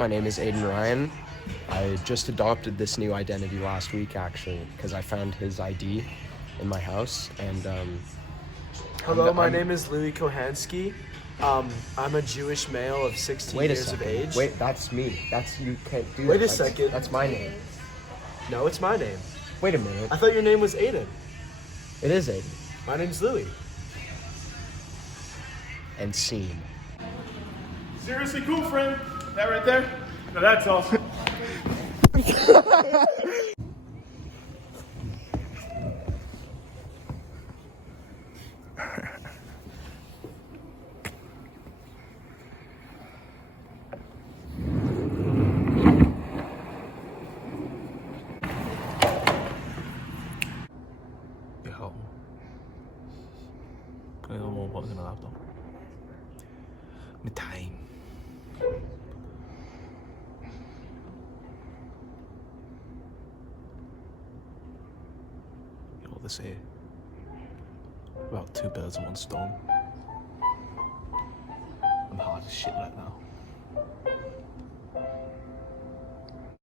my name is Aiden Ryan. I just adopted this new identity last week, actually, because I found his ID in my house. And Hello, my name is Louis Kohansky. I'm a Jewish male of 16 wait a years second. of age. Wait, that's me. That's you can't do. Wait that. a second. That's my name. No, it's my name. Wait a minute. I thought your name was Aiden. It is Aiden. My name's Louis. And scene. Seriously cool, friend. That right there? Now that's awesome. Yo. Kaya mo ba sa laptop? May time. Yo, this here. About 2 birds and 1 stone.